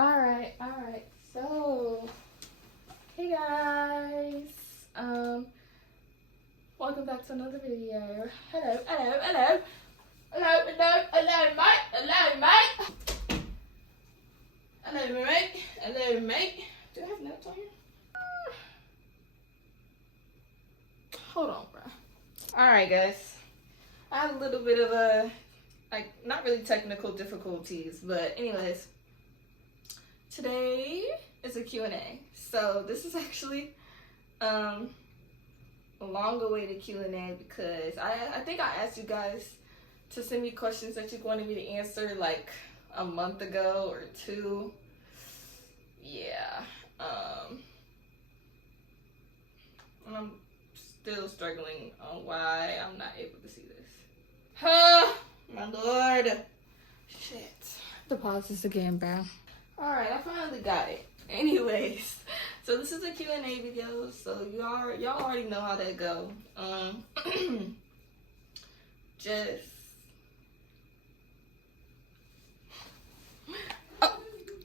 All right. So, hey guys. Welcome back to another video. Hello, mate. Hello, mate. Do I have notes on here? Hold on, bro. All right, guys. I had a little bit of not really technical difficulties, but anyways. Today is a Q&A. So this is actually a long awaited Q&A because I think I asked you guys to send me questions that you wanted me to answer like a month ago or two. Yeah. And I'm still struggling on why I'm not able to see this. Huh, my lord. Shit. The pause this again, bro. Alright, I finally got it. Anyways, so this is a Q&A video, so y'all already know how that go. Just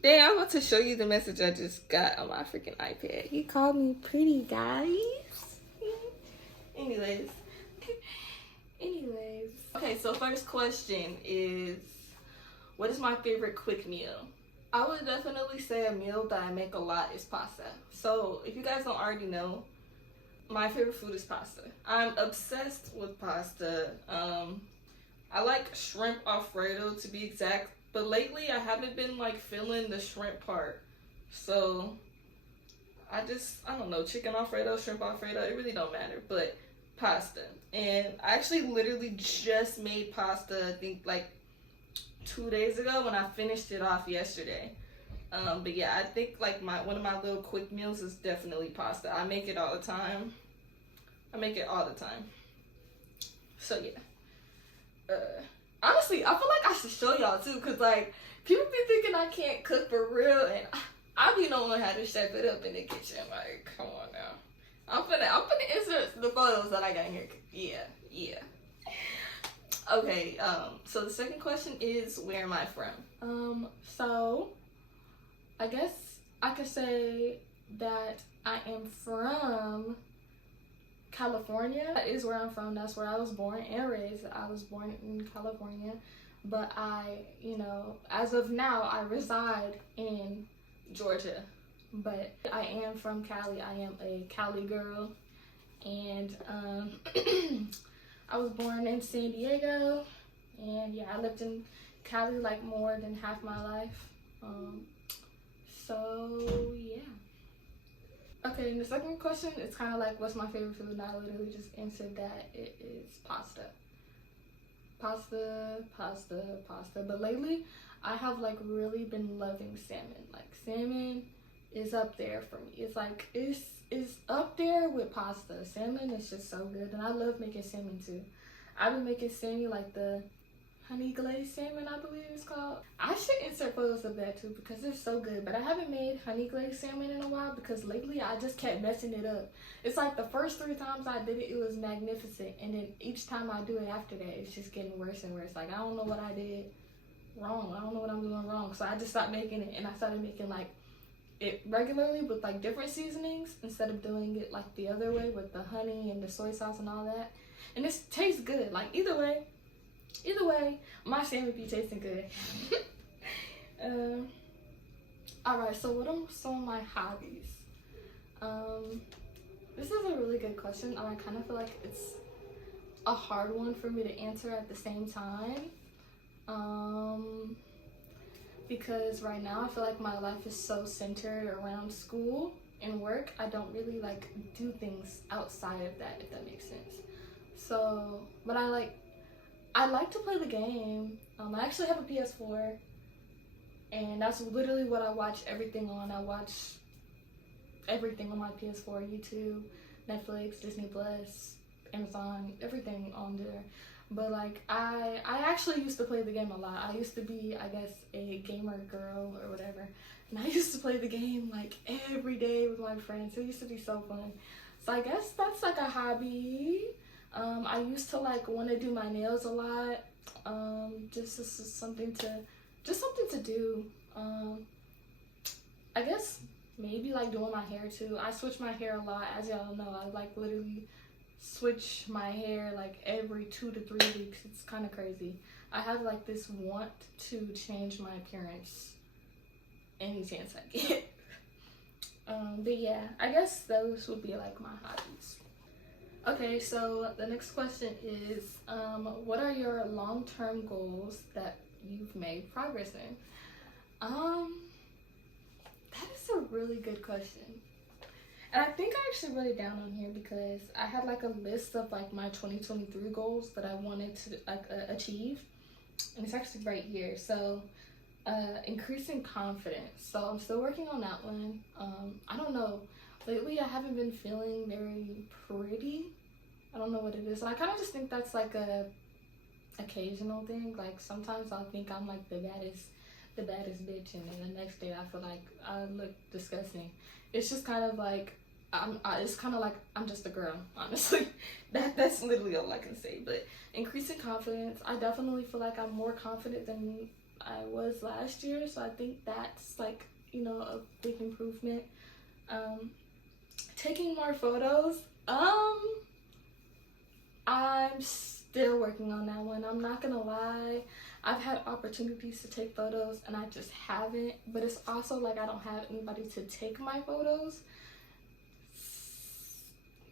dang, I'm about to show you the message I just got on my freaking iPad. He called me pretty, guys. Anyways. Okay, so first question is, what is my favorite quick meal? I would definitely say a meal that I make a lot is pasta. So if you guys don't already know, my favorite food is pasta. I'm obsessed with pasta. I like shrimp Alfredo to be exact, but lately I haven't been like feeling the shrimp part. So I don't know, chicken Alfredo, shrimp Alfredo, it really don't matter, but pasta. And I actually literally just made pasta, I think like 2 days ago when I finished it off yesterday. But yeah, I think like one of my little quick meals is definitely pasta. I make it all the time. So yeah. Honestly, I feel like I should show y'all too, cause like people be thinking I can't cook for real, and I be knowing how to shape it up in the kitchen. Like, come on now. I'm finna insert the photos that I got in here. Yeah. Okay, so the second question is, where am I from? So I guess I could say that I am from California. That is where I'm from. That's where I was born and raised. I was born in California, but as of now, I reside in Georgia. But I am from Cali. I am a Cali girl, and I was born in San Diego, and yeah, I lived in Cali like more than half my life. So yeah. Okay, and the second question is kind of like, what's my favorite food? And I literally just answered that it is pasta. But lately, I have like really been loving salmon. Like salmon is up there for me. It's like it's up there with pasta. Salmon is just so good, and I love making salmon too. I've been making salmon like the honey glazed salmon, I believe it's called. I should insert photos of that too because it's so good, but I haven't made honey glazed salmon in a while because lately I just kept messing it up. It's like the first 3 times I did it, it was magnificent, and then each time I do it after that, it's just getting worse and worse. Like, I don't know what I did wrong. I don't know what I'm doing wrong. So I just stopped making it, and I started making like it regularly with like different seasonings instead of doing it like the other way with the honey and the soy sauce and all that. And this tastes good. Like either way, my salmon be tasting good. All right, so what are some of my hobbies? This is a really good question, and I kind of feel like it's a hard one for me to answer at the same time. Because right now I feel like my life is so centered around school and work. I don't really like do things outside of that, if that makes sense. So, but I like to play the game. I actually have a PS4, and that's literally what I watch everything on. I watch everything on my PS4, YouTube, Netflix, Disney Plus, Amazon, everything on there. But like I actually used to play the game a lot. I used to be, I guess, a gamer girl or whatever, and I used to play the game like every day with my friends. It used to be so fun. So I guess that's like a hobby. I used to like want to do my nails a lot. Just something to do. guess maybe like doing my hair too. I switch my hair a lot, as y'all know. I like literally switch my hair like every 2 to 3 weeks. It's kind of crazy. I have like this want to change my appearance any chance I get. But yeah, I guess those would be like my hobbies. Okay, so the next question is, what are your long-term goals that you've made progress in? That is a really good question. And I think I actually wrote it down on here because I had like a list of like my 2023 goals that I wanted to like achieve. And it's actually right here. So increasing confidence. So I'm still working on that one. I don't know. Lately I haven't been feeling very pretty. I don't know what it is. And I kind of just think that's like a occasional thing. Like sometimes I'll think I'm like the baddest bitch, and then the next day I feel like I look disgusting. It's just kind of like it's kind of like I'm just a girl, honestly. That's literally all I can say. But increasing confidence, I definitely feel like I'm more confident than I was last year, so I think that's like, you know, a big improvement. Taking more photos, I'm still working on that one. I'm not gonna lie, I've had opportunities to take photos and I just haven't, but it's also like I don't have anybody to take my photos.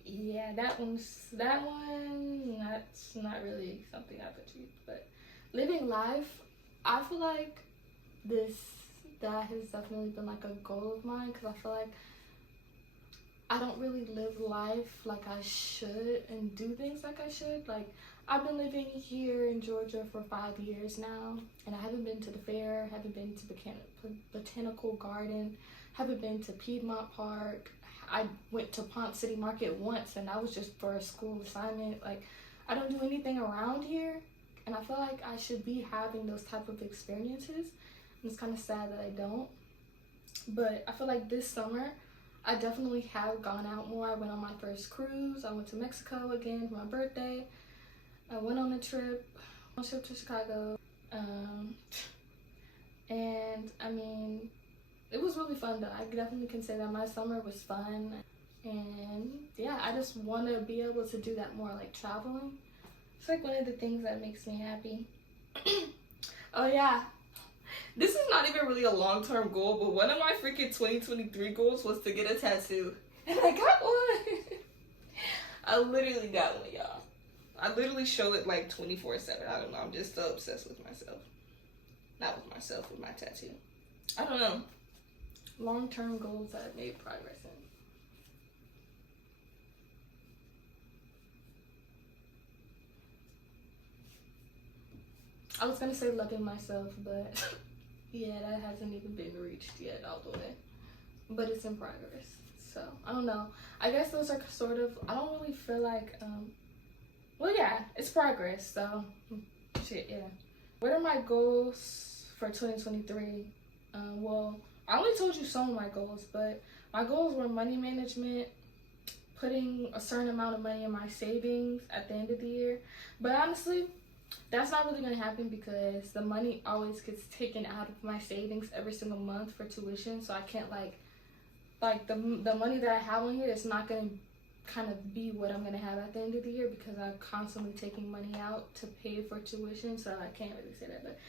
Yeah, that one, that's not really something I've achieved. But living life, I feel like that has definitely been like a goal of mine, because I feel like I don't really live life like I should and do things like I should. Like, I've been living here in Georgia for 5 years now, and I haven't been to the fair, haven't been to Botanical Garden, haven't been to Piedmont Park. I went to Ponce City Market once, and that was just for a school assignment. Like, I don't do anything around here, and I feel like I should be having those type of experiences. And it's kind of sad that I don't. But I feel like this summer, I definitely have gone out more. I went on my first cruise. I went to Mexico again for my birthday. I went on a trip to Chicago. And I mean, it was really fun though. I definitely can say that my summer was fun. And yeah, I just want to be able to do that more, like traveling. It's like one of the things that makes me happy. Oh yeah, this is not even really a long-term goal, but one of my freaking 2023 goals was to get a tattoo. And I got one. I literally got one, y'all. I literally show it like 24/7. I don't know. I'm just so obsessed with myself. Not with myself, with my tattoo. I don't know. Long-term goals that I've made progress in. I was gonna say loving myself, but yeah, that hasn't even been reached yet all the way. But it's in progress. So, I don't know. I guess those are sort of, I don't really feel like, well, yeah, it's progress. So, shit, yeah. What are my goals for 2023? Well, I only told you some of my goals, but my goals were money management, putting a certain amount of money in my savings at the end of the year. But honestly, that's not really going to happen because the money always gets taken out of my savings every single month for tuition. So I can't like the money that I have on here is not going to kind of be what I'm going to have at the end of the year, because I'm constantly taking money out to pay for tuition. So I can't really say that. But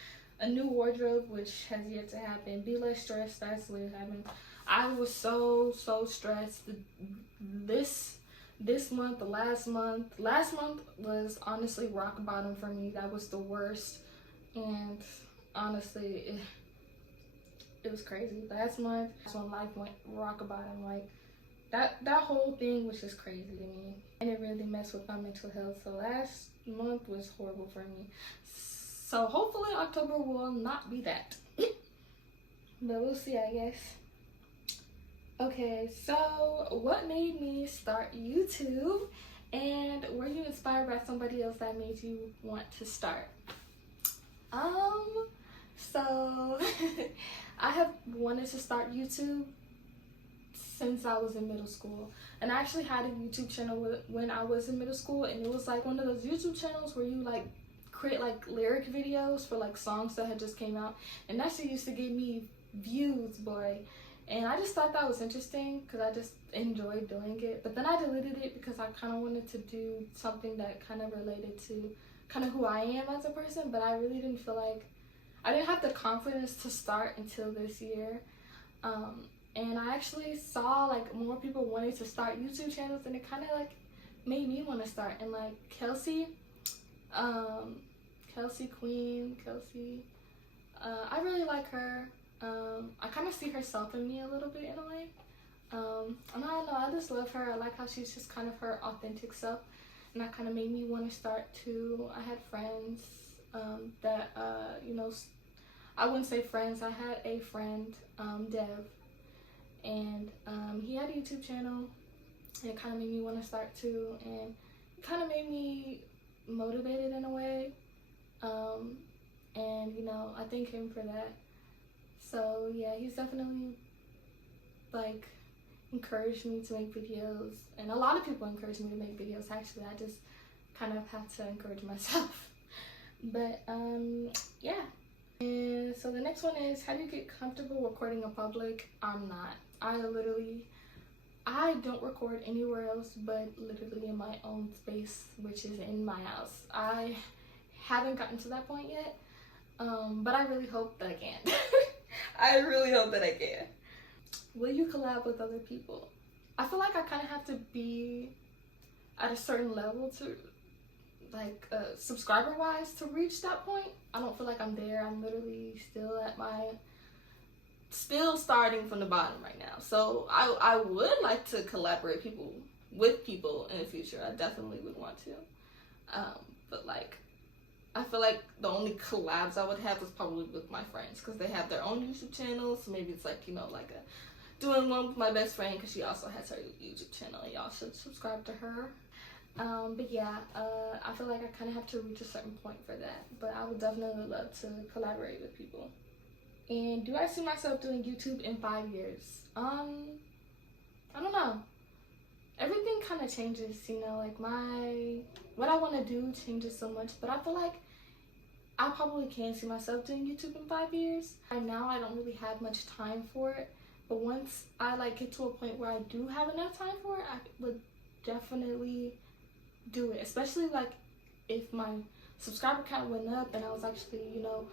a new wardrobe, which has yet to happen. Be less stressed. That's what happened. I was so stressed. This month, last month was honestly rock bottom for me. That was the worst, and honestly, it was crazy. Last month, that's when life went rock bottom. Like that whole thing was just crazy to me, and it really messed with my mental health. So last month was horrible for me. So hopefully October will not be that, but we'll see, I guess. Okay, so what made me start YouTube, and were you inspired by somebody else that made you want to start? So I have wanted to start YouTube since I was in middle school, and I actually had a YouTube channel when I was in middle school, and it was like one of those YouTube channels where you like create like lyric videos for like songs that had just came out, and that shit used to give me views, boy. And I just thought that was interesting because I just enjoyed doing it. But then I deleted it because I kind of wanted to do something that kind of related to kind of who I am as a person. But I really didn't feel like I didn't have the confidence to start until this year. And I actually saw like more people wanting to start YouTube channels, and it kind of like made me want to start. And like Kelsey Queen, I really like her. I kind of see herself in me a little bit in a way. And I don't know, I just love her. I like how she's just kind of her authentic self, and that kind of made me want to start too. I had friends that you know, I wouldn't say friends. I had a friend, Dev, and he had a YouTube channel, and it kind of made me want to start too, and it kind of made me motivated in a way. And you know, I thank him for that. So yeah, he's definitely like encouraged me to make videos, and a lot of people encourage me to make videos. Actually, I just kind of have to encourage myself. But yeah. And so the next one is, how do you get comfortable recording in public? I'm not. I don't record anywhere else but literally in my own space, which is in my house. I haven't gotten to that point yet, but I really hope that I can. I really hope that I can. Will you collab with other people? I feel like I kind of have to be at a certain level to, like, subscriber wise, to reach that point. I don't feel like I'm there. I'm literally still starting from the bottom right now. So I would like to collaborate with people in the future. I definitely would want to. But like, I feel like the only collabs I would have is probably with my friends, because they have their own YouTube channels. So maybe it's like, you know, like doing one with my best friend, because she also has her YouTube channel, and y'all should subscribe to her. But yeah, I feel like I kind of have to reach a certain point for that. But I would definitely love to collaborate with people. And do I see myself doing YouTube in 5 years? I don't know. Everything kind of changes, you know, like what I want to do changes so much, but I feel like I probably can see myself doing YouTube in 5 years. Right now, I don't really have much time for it, but once I like get to a point where I do have enough time for it, I would definitely do it. Especially like if my subscriber count went up and I was actually, you know,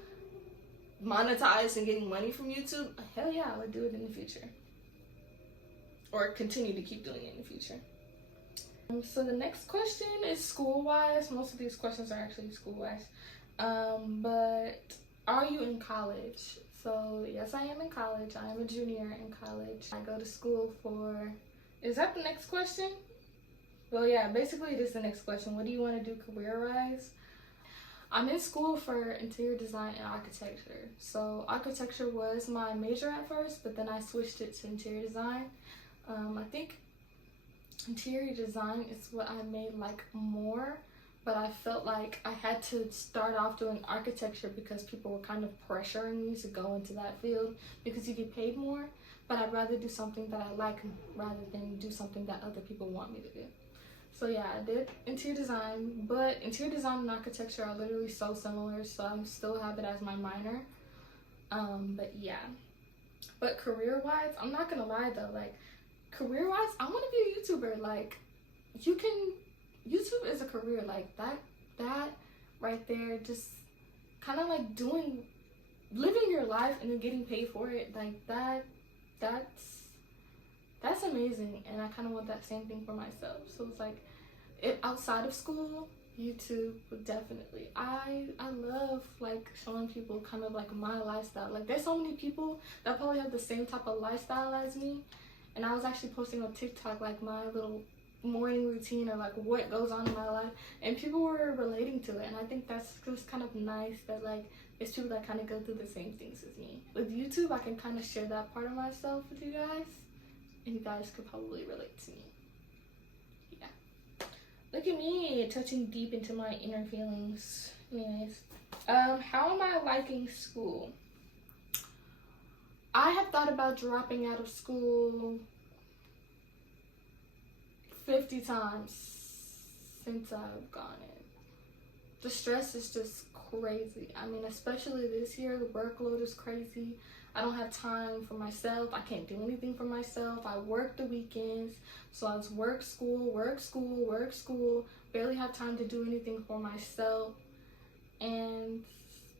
monetized and getting money from YouTube. Hell yeah, I would do it in the future, or continue to keep doing it in the future. So the next question is school-wise. Most of these questions are actually school-wise. But are you in college? So yes, I am in college. I am a junior in college. I go to school for, is that the next question? Well, yeah, basically it is the next question. What do you want to do career-wise? I'm in school for interior design and architecture. So architecture was my major at first, but then I switched it to interior design. I think interior design is what I made like more, but I felt like I had to start off doing architecture because people were kind of pressuring me to go into that field because you get paid more. But I'd rather do something that I like rather than do something that other people want me to do. So yeah, I did interior design, but interior design and architecture are literally so similar, so I still have it as my minor. But yeah. But career-wise, I'm not gonna lie though, like, career-wise, I want to be a YouTuber. Like, YouTube is a career. Like, that right there, just kind of like living your life and then getting paid for it. Like, that's amazing, and I kind of want that same thing for myself. So it's like, outside of school, YouTube would definitely. I love like showing people kind of like my lifestyle. Like, there's so many people that probably have the same type of lifestyle as me, and I was actually posting on TikTok like my little morning routine or like what goes on in my life, and people were relating to it, and I think that's just kind of nice that like there's people that kind of go through the same things as me. With YouTube, I can kind of share that part of myself with you guys, and you guys could probably relate to me. Yeah. Look at me, touching deep into my inner feelings. Anyways, how am I liking school? I have thought about dropping out of school 50 times since I've gone in. The stress is just crazy. I mean, especially this year, the workload is crazy. I don't have time for myself. I can't do anything for myself. I work the weekends, so I was work, school, work, school, work, school. Barely have time to do anything for myself. And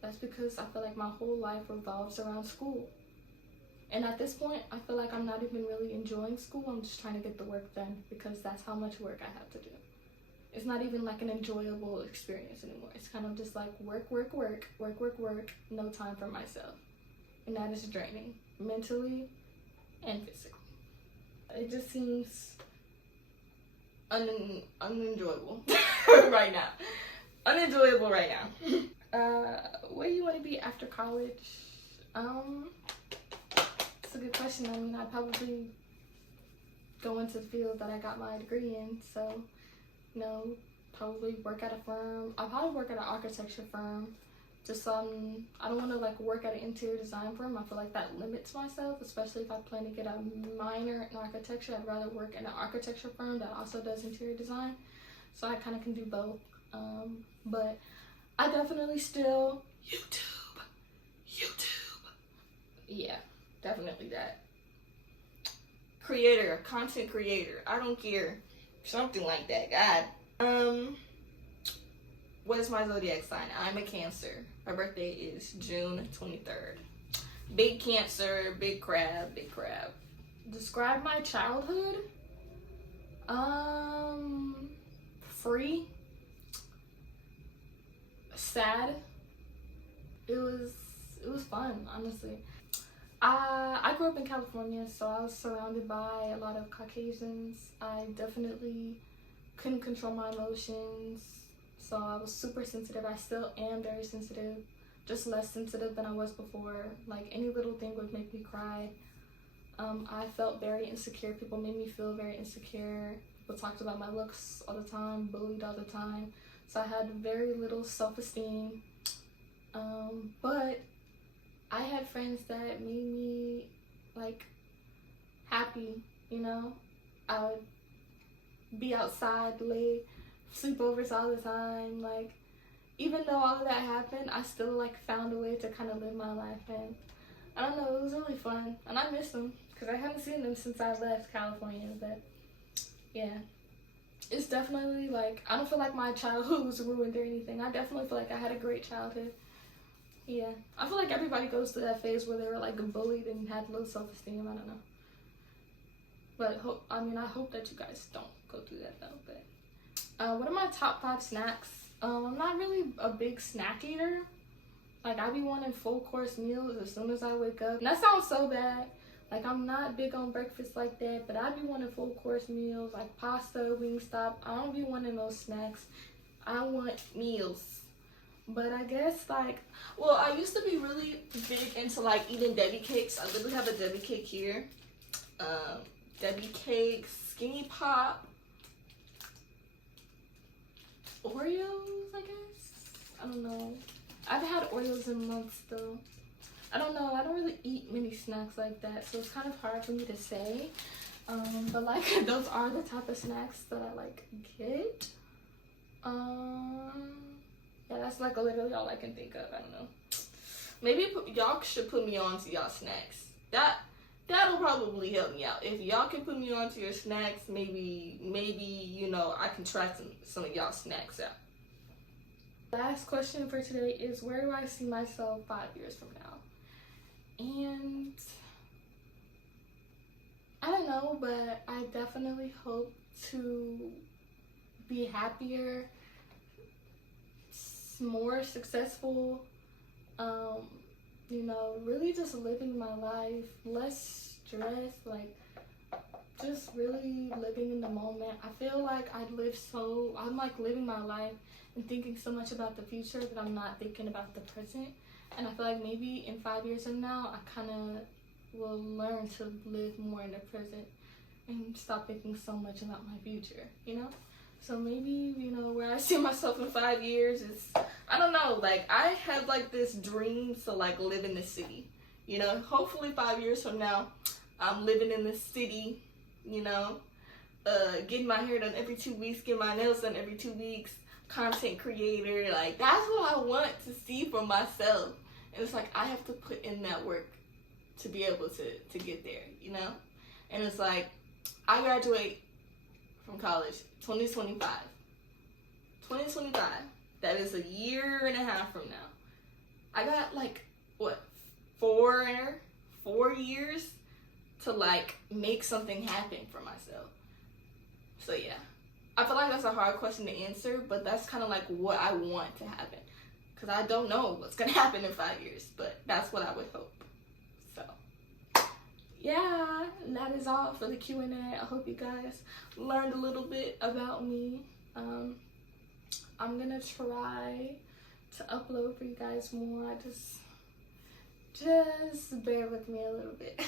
that's because I feel like my whole life revolves around school. And at this point, I feel like I'm not even really enjoying school. I'm just trying to get the work done because that's how much work I have to do. It's not even like an enjoyable experience anymore. It's kind of just like work, work, work, work, work, work, no time for myself. And that is draining, mentally and physically. It just seems unenjoyable right now. Unenjoyable right now. Where do you want to be after college? It's a good question. I mean, I'd probably go into the field that I got my degree in, so, you know, probably work at a firm. I'll probably work at an architecture firm. Just I don't want to like work at an interior design firm. I feel like that limits myself, especially if I plan to get a minor in architecture. I'd rather work in an architecture firm that also does interior design, so I kind of can do both. But I definitely still YouTube. Yeah, definitely that. Creator, content creator. I don't care, something like that. God. What is my zodiac sign? I'm a Cancer. My birthday is June 23rd. Big Cancer, big crab, big crab. Describe my childhood? Free. Sad. It was fun, honestly. I grew up in California, so I was surrounded by a lot of Caucasians. I definitely couldn't control my emotions. So I was super sensitive. I still am very sensitive, just less sensitive than I was before. Like any little thing would make me cry. I felt very insecure. People made me feel very insecure. People talked about my looks all the time, bullied all the time. So I had very little self-esteem. But I had friends that made me like happy, you know? I would be outside late, sleepovers all the time. Like, even though all of that happened, I still like found a way to kind of live my life, and I don't know, it was really fun, and I miss them because I haven't seen them since I left California. But yeah, it's definitely like, I don't feel like my childhood was ruined or anything. I definitely feel like I had a great childhood. Yeah, I feel like everybody goes through that phase where they were like bullied and had low self-esteem. I don't know, but I hope that you guys don't go through that though. But what are my top 5 snacks? I'm not really a big snack eater. Like, I be wanting full course meals as soon as I wake up. And that sounds so bad. Like, I'm not big on breakfast like that, but I be wanting full course meals, like pasta, Wingstop. I don't be wanting those snacks. I want meals. But I guess, like, well, I used to be really big into like eating Debbie cakes. I literally have a Debbie cake here. Debbie cakes, Skinny Pop, Oreos, I guess. I don't know. I've had Oreos in months though. I don't know. I don't really eat many snacks like that, so it's kind of hard for me to say. But like, those are the type of snacks that I like get. Yeah, that's like literally all I can think of. I don't know. Maybe y'all should put me on to y'all snacks. That'll probably help me out. If y'all can put me on to your snacks, maybe you know, I can try some of y'all snacks out. Last question for today is, where do I see myself 5 years from now? And I don't know, but I definitely hope to be happier, more successful, you know, really just living my life, less stress, like just really living in the moment. I feel like I'm like living my life and thinking so much about the future that I'm not thinking about the present. And I feel like maybe in 5 years from now, I kind of will learn to live more in the present and stop thinking so much about my future, you know? So maybe, you know, where I see myself in 5 years is, I don't know, like, I have like this dream to like live in the city, you know? Hopefully 5 years from now, I'm living in the city, you know, getting my hair done every 2 weeks, getting my nails done every 2 weeks, content creator. Like, that's what I want to see for myself. And it's like, I have to put in that work to be able to get there, you know? And it's like, I graduate from college 2025. 2025. That is a year and a half from now. I got like, what, 4 years to like make something happen for myself. So yeah, I feel like that's a hard question to answer, but that's kind of like what I want to happen, because I don't know what's gonna happen in 5 years, but that's what I would hope. So yeah, and that is all for the Q&A. I hope you guys learned a little bit about me. I'm gonna try to upload for you guys more. I just bear with me a little bit.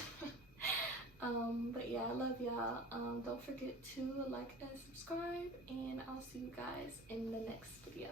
But yeah, I love y'all. Don't forget to like and subscribe, and I'll see you guys in the next video.